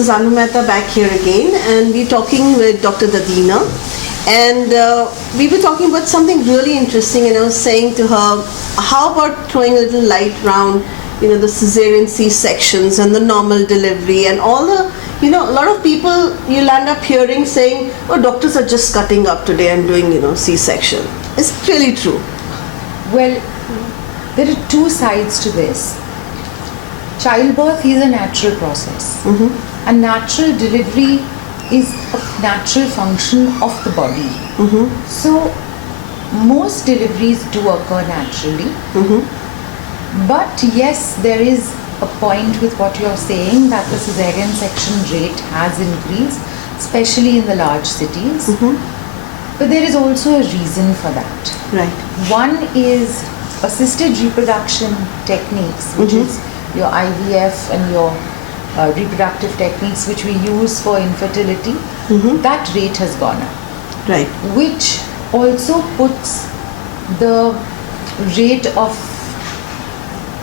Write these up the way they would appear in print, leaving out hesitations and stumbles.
is Anu Mehta back here again, and we're talking with Dr. Dadina. And we were talking about something really interesting, and I was saying to her, how about throwing a little light around, the cesarean C-sections and the normal delivery and all the, a lot of people you'll end up hearing saying, oh, doctors are just cutting up today and doing, C-section. Is it really true? Well, there are two sides to this. Childbirth is a natural process. Mm-hmm. A natural delivery is a natural function of the body. Mm-hmm. So, most deliveries do occur naturally. Mm-hmm. But yes, there is a point with what you're saying that the cesarean section rate has increased, especially in the large cities. Mm-hmm. But there is also a reason for that. Right. One is assisted reproduction techniques, which Mm-hmm. is your IVF and your reproductive techniques which we use for infertility. Mm-hmm. That rate has gone up. Right. Which also puts the rate of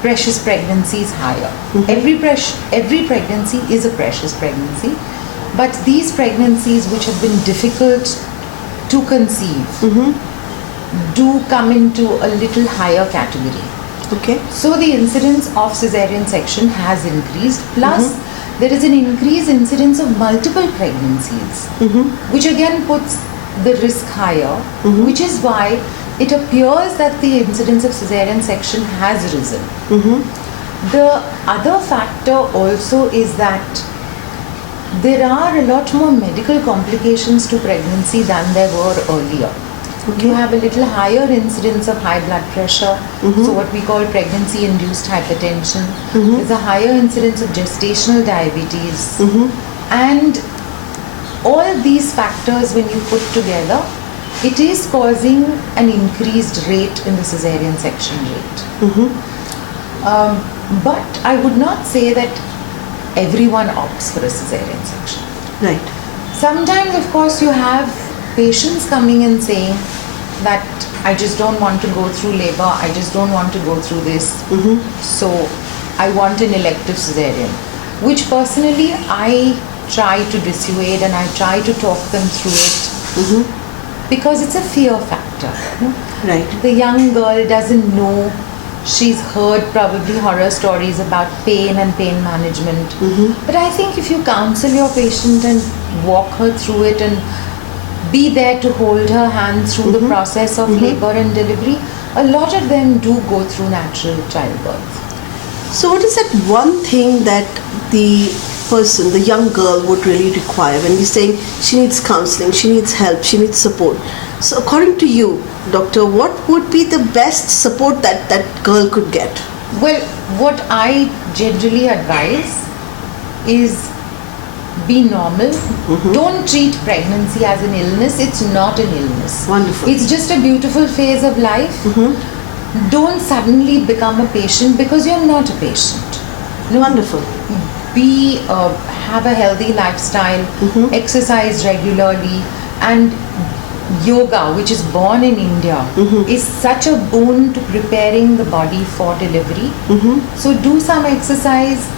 precious pregnancies higher. Mm-hmm. Every pregnancy is a precious pregnancy, but these pregnancies which have been difficult to conceive Mm-hmm. do come into a little higher category. Okay. So the incidence of cesarean section has increased, plus there is an increased incidence of multiple pregnancies, which again puts the risk higher, which is why it appears that the incidence of cesarean section has risen. The other factor also is that there are a lot more medical complications to pregnancy than there were earlier. You have a little higher incidence of high blood pressure, so what we call pregnancy-induced hypertension. There's a higher incidence of gestational diabetes. And all these factors, when you put together, it is causing an increased rate in the cesarean section rate. But I would not say that everyone opts for a cesarean section. Right. Sometimes, of course, you have patients coming and saying that I just don't want to go through labor, I just don't want to go through this, so I want an elective cesarean, which personally I try to dissuade and I try to talk them through it because it's a fear factor. Right. The young girl doesn't know, she's heard probably horror stories about pain and pain management, but I think if you counsel your patient and walk her through it and be there to hold her hand through the process of labor and delivery, a lot of them do go through natural childbirth. So what is that one thing that the person, the young girl, would really require when we're saying she needs counseling, she needs help, she needs support? So according to you, doctor, what would be the best support that that girl could get? Well, what I generally advise is be normal. Don't treat pregnancy as an illness. It's not an illness. Wonderful. It's just a beautiful phase of life. Don't suddenly become a patient because you're not a patient. Wonderful. Have a healthy lifestyle, exercise regularly, and yoga, which is born in India, is such a boon to preparing the body for delivery. So do some exercise.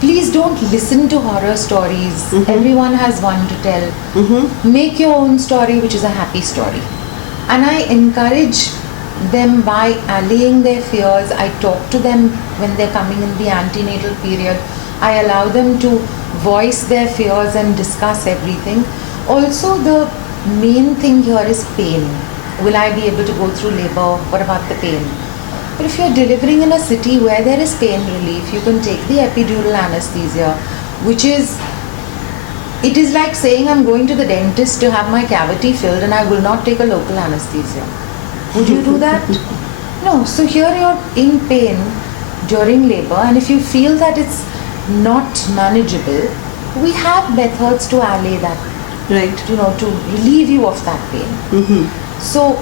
Please don't listen to horror stories. Everyone has one to tell. Make your own story, which is a happy story. And I encourage them by allaying their fears. I talk to them when they're coming in the antenatal period. I allow them to voice their fears and discuss everything. Also, the main thing here is pain. Will I be able to go through labor? What about the pain? But if you're delivering in a city where there is pain relief, you can take the epidural anesthesia, which is, it is like saying I'm going to the dentist to have my cavity filled and I will not take a local anesthesia. Would you do that? No. So here you're in pain during labor, and if you feel that it's not manageable, we have methods to allay that. Right. To relieve you of that pain. So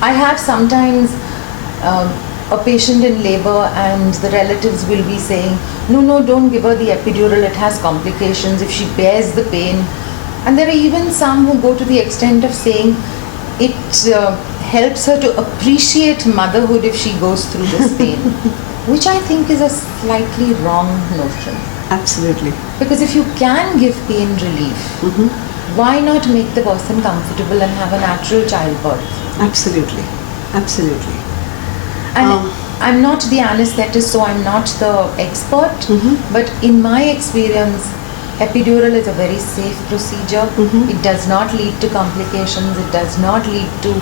I have sometimes a patient in labor and the relatives will be saying, no, don't give her the epidural, it has complications if she bears the pain. And there are even some who go to the extent of saying it helps her to appreciate motherhood if she goes through this pain, which I think is a slightly wrong notion. Absolutely. Because if you can give pain relief, why not make the person comfortable and have a natural childbirth? Absolutely. Absolutely. And I'm not the anesthetist, so I'm not the expert, but in my experience, epidural is a very safe procedure. It does not lead to complications, it does not lead to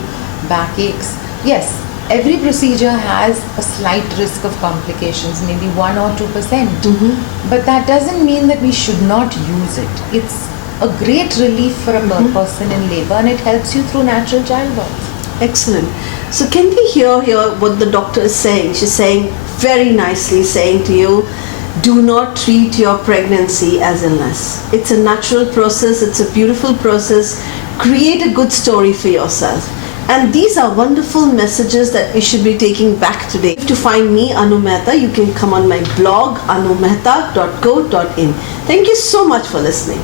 backaches. Yes, every procedure has a slight risk of complications, maybe 1 or 2%, but that doesn't mean that we should not use it. It's a great relief for a person in labor, and it helps you through natural childbirth. Excellent. So can we hear here what the doctor is saying? She's saying very nicely, saying to you, do not treat your pregnancy as illness. It's a natural process. It's a beautiful process. Create a good story for yourself. And these are wonderful messages that we should be taking back today. To find me, Anu Mehta, you can come on my blog, anumehta.co.in. Thank you so much for listening.